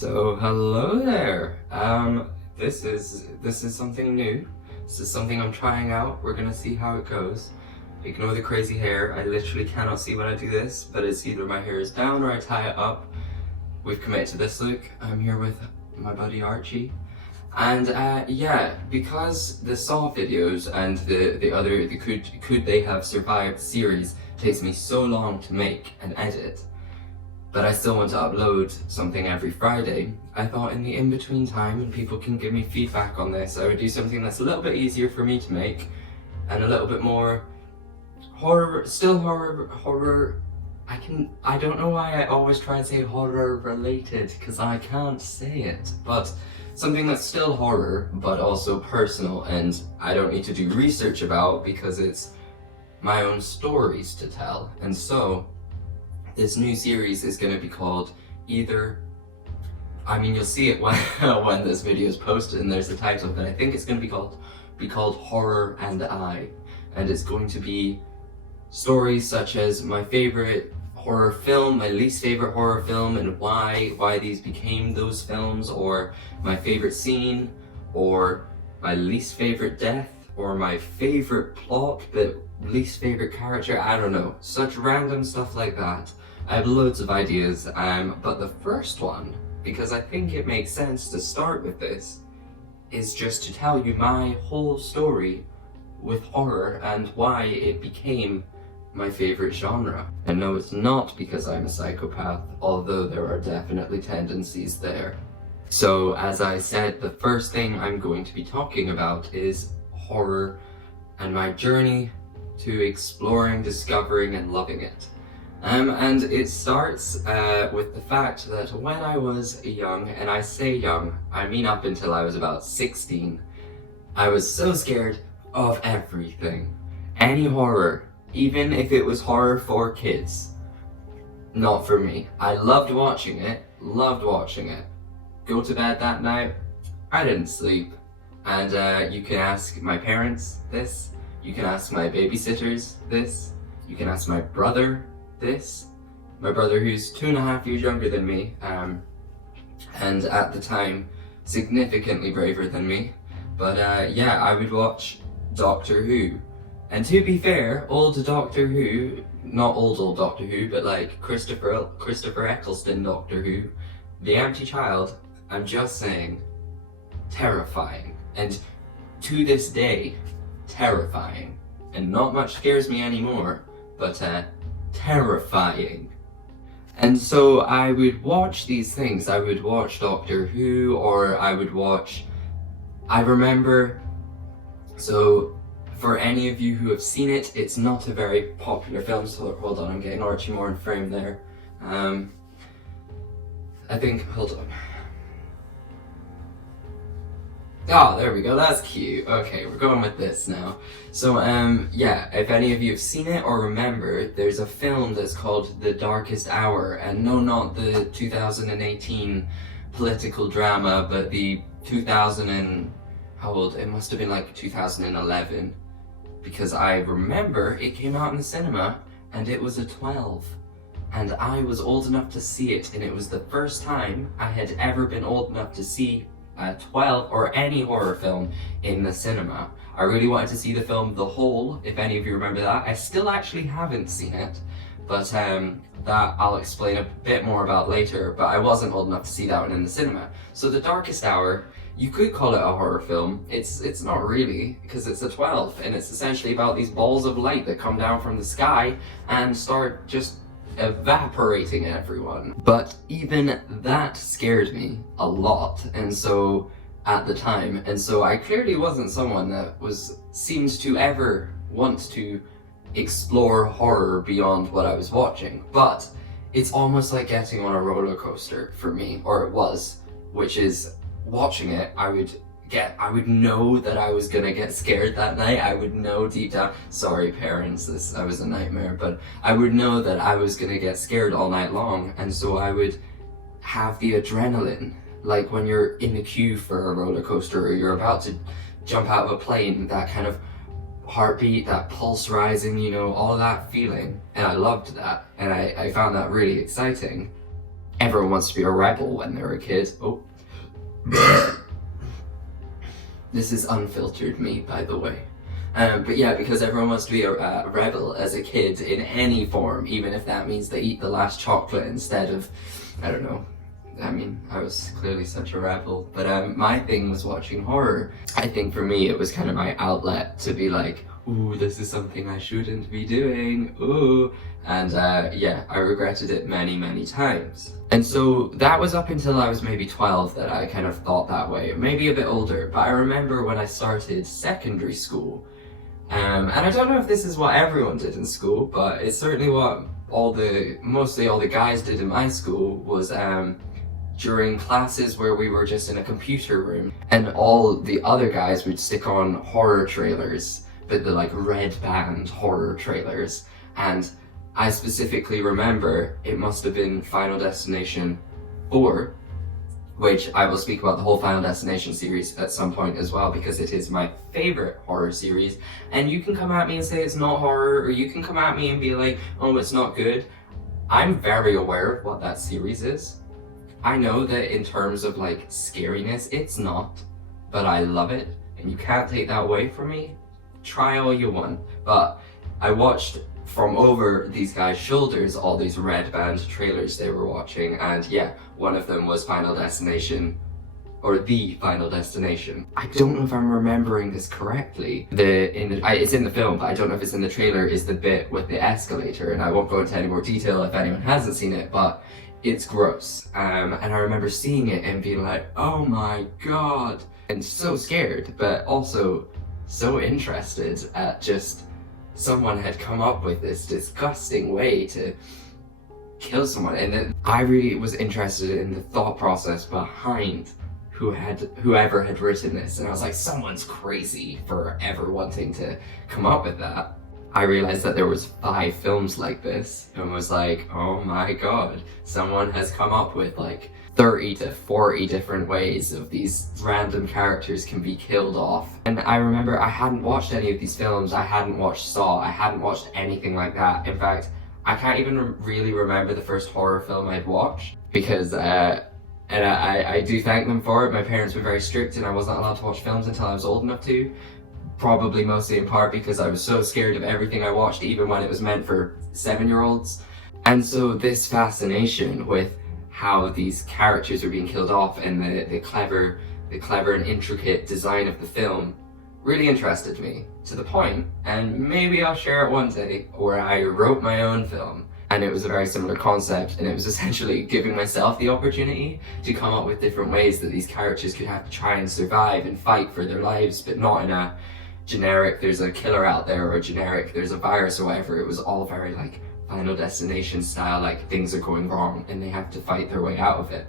So hello there. This is something new. This is something I'm trying out. We're gonna see how it goes. Ignore the crazy hair. I literally cannot see when I do this, but it's either my hair is down or I tie it up. We've committed to this look. I'm here with my buddy Archie. And yeah, because the Saw videos and the Could They Have Survived series takes me so long to make and edit, but I still want to upload something every Friday, I thought in the in-between time, and people can give me feedback on this, I would do something that's a little bit easier for me to make, and a little bit more horror, I don't know why I always try and say horror related, because I can't say it, but something that's still horror, but also personal, and I don't need to do research about because it's my own stories to tell. And so, this new series is going to be called you'll see it when this video is posted and there's a title, but I think it's going to be called Horror and I, and it's going to be stories such as my favorite horror film, my least favorite horror film, and why these became those films, or my favorite scene, or my least favorite death, or my favorite plot but least favorite character. I don't know, such random stuff like that. I have loads of ideas, but the first one, because I think it makes sense to start with this, is just to tell you my whole story with horror and why it became my favorite genre. And no, it's not because I'm a psychopath, although there are definitely tendencies there. So, as I said, the first thing I'm going to be talking about is horror and my journey to exploring, discovering, and loving it. And it starts with the fact that when I was young, and I say young, I mean up until I was about 16, I was so scared of everything. Any horror, even if it was horror for kids, not for me. I loved watching it. Go to bed that night, I didn't sleep. And you can ask my parents this, you can ask my babysitters this, you can ask my brother this, my brother who's 2.5 years younger than me, and at the time significantly braver than me. But yeah, I would watch Doctor Who. And to be fair, old Doctor Who, not old Doctor Who, but like Christopher Eccleston Doctor Who, the empty child, I'm just saying, terrifying. And to this day, terrifying. And not much scares me anymore, but terrifying. And so I would watch these things. I would watch Doctor Who, or I remember, so for any of you who have seen it, it's not a very popular film, so hold on, I'm getting Archie more in frame there. Hold on. Oh, there we go, that's cute. Okay, we're going with this now. So, yeah, if any of you have seen it or remember, there's a film that's called The Darkest Hour, and no, not the 2018 political drama, but the it must have been like 2011, because I remember it came out in the cinema, and it was a 12. And I was old enough to see it, and it was the first time I had ever been old enough to see 12 or any horror film in the cinema. I really wanted to see the film The Hole, if any of you remember that. I still actually haven't seen it, but that I'll explain a bit more about later, but I wasn't old enough to see that one in the cinema. So The Darkest Hour, you could call it a horror film. It's not really, because it's a 12, and it's essentially about these balls of light that come down from the sky and start just evaporating everyone. But even that scared me a lot, and so at the time, and so I clearly wasn't someone that seemed to ever want to explore horror beyond what I was watching. But it's almost like getting on a roller coaster for me, or it was, which is watching it, I would know that I was gonna get scared that night. I would know deep down, sorry parents, I was a nightmare, but I would know that I was gonna get scared all night long, and so I would have the adrenaline, like when you're in the queue for a roller coaster or you're about to jump out of a plane, that kind of heartbeat, that pulse rising, you know, all that feeling, and I loved that, and I found that really exciting. everyone wants to be a rebel when they're a kid. Oh. This is unfiltered me, by the way. But yeah, because everyone wants to be a rebel as a kid in any form, even if that means they eat the last chocolate instead of, I don't know. I mean, I was clearly such a rebel, but my thing was watching horror. I think for me, it was kind of my outlet to be like, ooh, this is something I shouldn't be doing, ooh. And yeah, I regretted it many, many times. And so that was up until I was maybe 12 that I kind of thought that way, maybe a bit older, but I remember when I started secondary school, and I don't know if this is what everyone did in school, but it's certainly what mostly all the guys did in my school was during classes where we were just in a computer room and all the other guys would stick on horror trailers, but the like red band horror trailers. And I specifically remember it must have been Final Destination 4, which I will speak about the whole Final Destination series at some point as well, because it is my favorite horror series. And you can come at me and say it's not horror, or you can come at me and be like, oh, it's not good. I'm very aware of what that series is. I know that in terms of like scariness, it's not, but I love it, and you can't take that away from me. Try all you want. But I watched from over these guys' shoulders all these red band trailers they were watching, and yeah, one of them was Final Destination, or The Final Destination. I don't know if I'm remembering this correctly. It's in the film, but I don't know if it's in the trailer, is the bit with the escalator, and I won't go into any more detail if anyone hasn't seen it, but it's gross. And I remember seeing it and being like, oh my god, and so scared, but also so interested at just someone had come up with this disgusting way to kill someone. And then I really was interested in the thought process behind whoever had written this, and I was like, someone's crazy for ever wanting to come up with that. I realized that there was 5 films like this, and was like, oh my god, someone has come up with like 30 to 40 different ways of these random characters can be killed off. And I remember I hadn't watched any of these films, I hadn't watched Saw, I hadn't watched anything like that. In fact, I can't even really remember the first horror film I'd watched, because and I do thank them for it. My parents were very strict and I wasn't allowed to watch films until I was old enough to. Probably mostly in part because I was so scared of everything I watched, even when it was meant for 7-year-olds. And so this fascination with how these characters are being killed off and the clever and intricate design of the film really interested me, to the point, and maybe I'll share it one day, where I wrote my own film. And it was a very similar concept, and it was essentially giving myself the opportunity to come up with different ways that these characters could have to try and survive and fight for their lives, but not in a generic, there's a killer out there, or a generic, there's a virus or whatever. It was all very like Final Destination style, like things are going wrong and they have to fight their way out of it.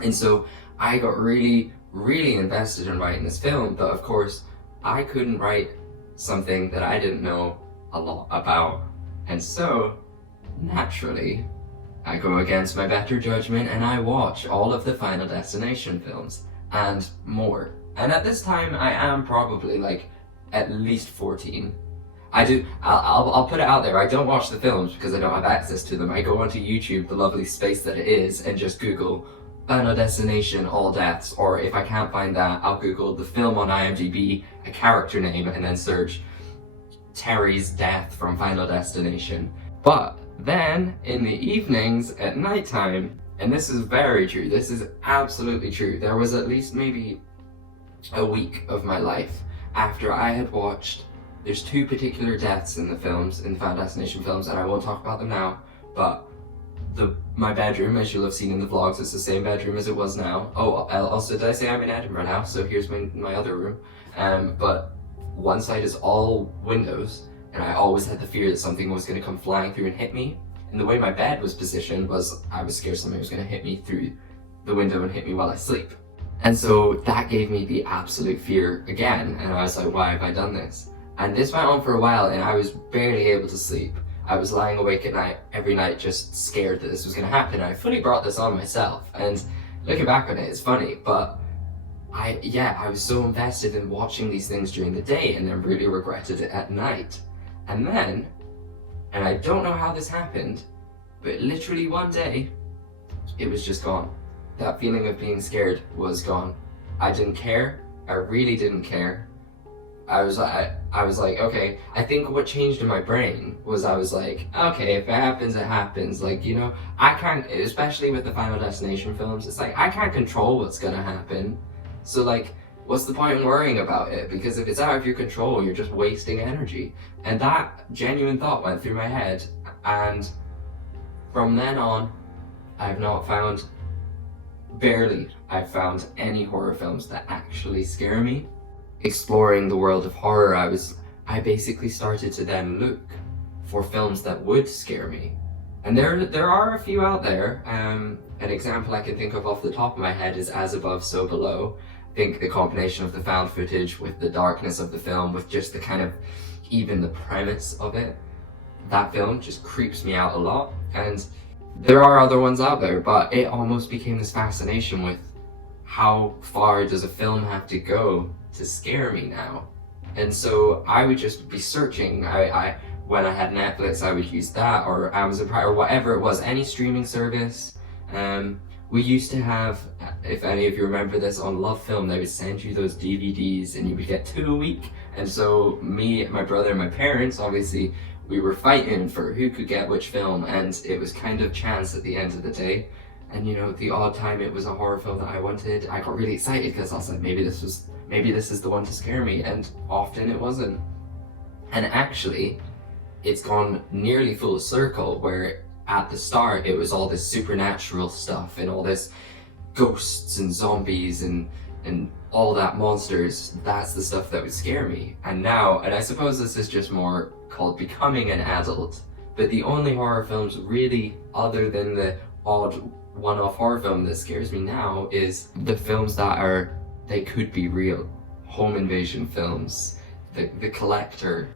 And so I got really, really invested in writing this film, but of course I couldn't write something that I didn't know a lot about. And so naturally, I go against my better judgment and I watch all of the Final Destination films and more. And at this time, I am probably like at least 14. I'll put it out there, I don't watch the films because I don't have access to them. I go onto YouTube, the lovely space that it is, and just Google Final Destination All Deaths, or if I can't find that, I'll Google the film on IMDb, a character name, and then search Terry's death from Final Destination. But then, in the evenings, at nighttime, and this is very true, this is absolutely true, there was at least maybe a week of my life after I had watched, there's 2 particular deaths in the films, in the Final Destination films, and I won't talk about them now, but my bedroom, as you'll have seen in the vlogs, it's the same bedroom as it was now. Oh, also, did I say I'm in Edinburgh now? So here's my other room. But one side is all windows, and I always had the fear that something was going to come flying through and hit me. And the way my bed was positioned was I was scared something was going to hit me through the window and hit me while I sleep. And so that gave me the absolute fear again, and I was like, why have I done this? And this went on for a while, and I was barely able to sleep. I was lying awake at night, every night, just scared that this was going to happen. I fully brought this on myself, and looking back on it, it's funny, but I was so invested in watching these things during the day, and then really regretted it at night. And then, and I don't know how this happened, but literally one day, it was just gone. That feeling of being scared was gone. I didn't care. I really didn't care. I was like, okay. I think what changed in my brain was I was like, okay, if it happens, it happens. Like, you know, I can't, especially with the Final Destination films, it's like, I can't control what's gonna happen. So like, what's the point in worrying about it? Because if it's out of your control, you're just wasting energy. And that genuine thought went through my head. And from then on, I've not found, barely, I've found any horror films that actually scare me. Exploring the world of horror, I basically started to then look for films that would scare me. And there are a few out there. An example I can think of off the top of my head is As Above, So Below. I think the combination of the found footage with the darkness of the film, with just the kind of, even the premise of it, that film just creeps me out a lot. And there are other ones out there, but it almost became this fascination with how far does a film have to go to scare me now? And so I would just be searching. When I had Netflix, I would use that, or Amazon Prime, or whatever it was, any streaming service. We used to have, if any of you remember this, on Love Film, they would send you those DVDs and you would get 2 a week. And so me, my brother, and my parents, obviously, we were fighting for who could get which film, and it was kind of chance at the end of the day. And you know, the odd time it was a horror film that I wanted, I got really excited because I was like, maybe this is the one to scare me, and often it wasn't. And actually, it's gone nearly full circle, where at the start it was all this supernatural stuff and all this ghosts and zombies and all that monsters. That's the stuff that would scare me. And now, and I suppose this is just more called becoming an adult, but the only horror films really, other than the odd one-off horror film that scares me now, is the films that they could be real. Home invasion films, the Collector,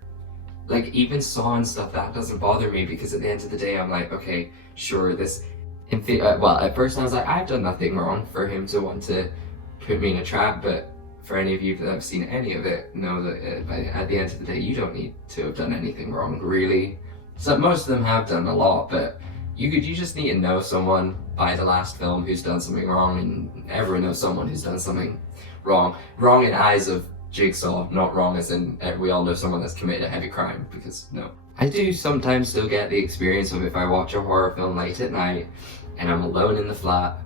like even Saw and stuff, that doesn't bother me, because at the end of the day I'm like, okay, sure, well, at first I was like, I've done nothing wrong for him to want to put me in a trap, but for any of you that have seen any of it, know that at the end of the day, you don't need to have done anything wrong, really. So most of them have done a lot, but you just need to know someone by the last film who's done something wrong, and everyone knows someone who's done something wrong. Wrong in eyes of Jigsaw, not wrong as in we all know someone that's committed a heavy crime, because no. I do sometimes still get the experience of if I watch a horror film late at night and I'm alone in the flat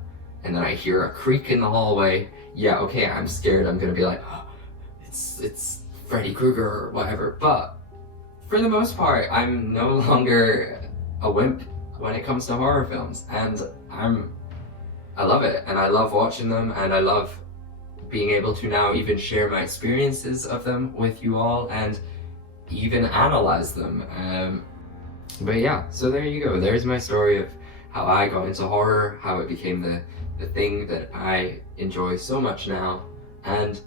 and then I hear a creak in the hallway, yeah, okay, I'm scared. I'm gonna be like, oh, it's Freddy Krueger or whatever. But for the most part, I'm no longer a wimp when it comes to horror films, and I love it, and I love watching them, and I love being able to now even share my experiences of them with you all and even analyze them. But yeah, so there you go. There's my story of how I got into horror, how it became the thing that I enjoy so much now. And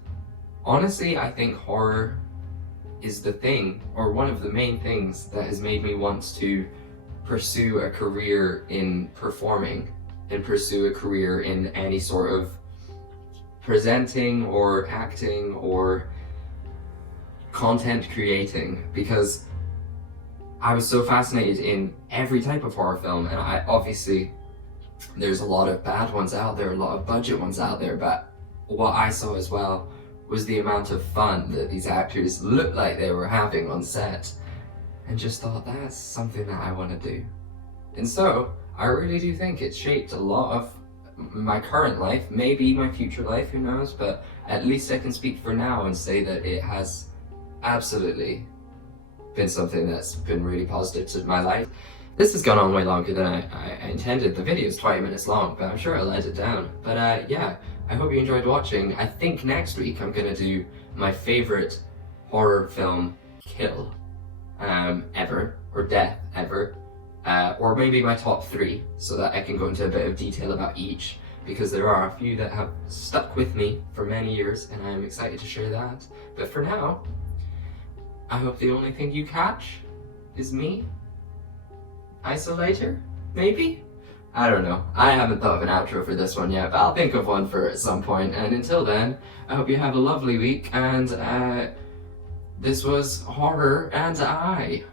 honestly, I think horror is the thing, or one of the main things, that has made me want to pursue a career in performing and pursue a career in any sort of presenting or acting or content creating, because I was so fascinated in every type of horror film. And obviously there's a lot of bad ones out there, a lot of budget ones out there, but what I saw as well was the amount of fun that these actors looked like they were having on set, and just thought, that's something that I want to do. And so I really do think it's shaped a lot of my current life, maybe my future life, who knows, but at least I can speak for now and say that it has absolutely been something that's been really positive to my life. This has gone on way longer than I intended. The video is 20 minutes long, but I'm sure I'll edit it down. But yeah, I hope you enjoyed watching. I think next week I'm gonna do my favorite horror film kill ever, or death ever. Or maybe my top 3, so that I can go into a bit of detail about each, because there are a few that have stuck with me for many years, and I'm excited to share that. But for now, I hope the only thing you catch is me. Isolator? Maybe? I don't know. I haven't thought of an outro for this one yet, but I'll think of one for at some point. And until then, I hope you have a lovely week, and this was Horror and I.